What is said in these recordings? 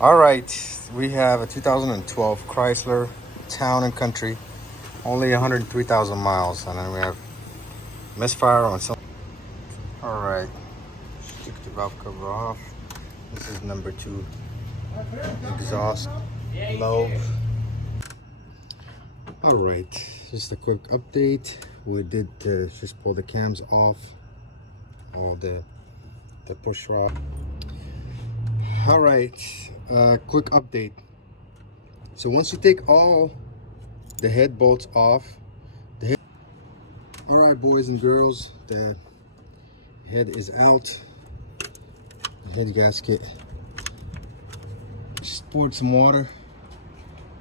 All right, we have a 2012 Chrysler Town and Country, only 103,000 miles, and then we have misfire on some. All right, take the valve cover off. This is number 2 exhaust lobe. All right, just a quick update. We did just pull the cams off, all the push rod. All right, quick update. So once you take all the head bolts off, all right, boys and girls, the head is out. The head gasket. Just poured some water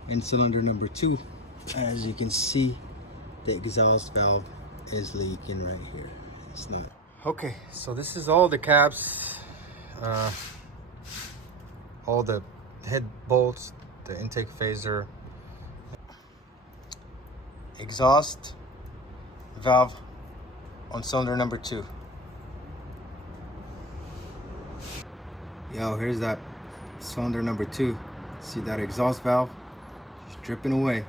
in cylinder number 2. As you can see, the exhaust valve is leaking right here. It's not. Okay, so this is all the caps, all the head bolts, the intake phaser, exhaust valve on cylinder number 2. Yo, here's that cylinder number 2. See that exhaust valve? Just dripping away.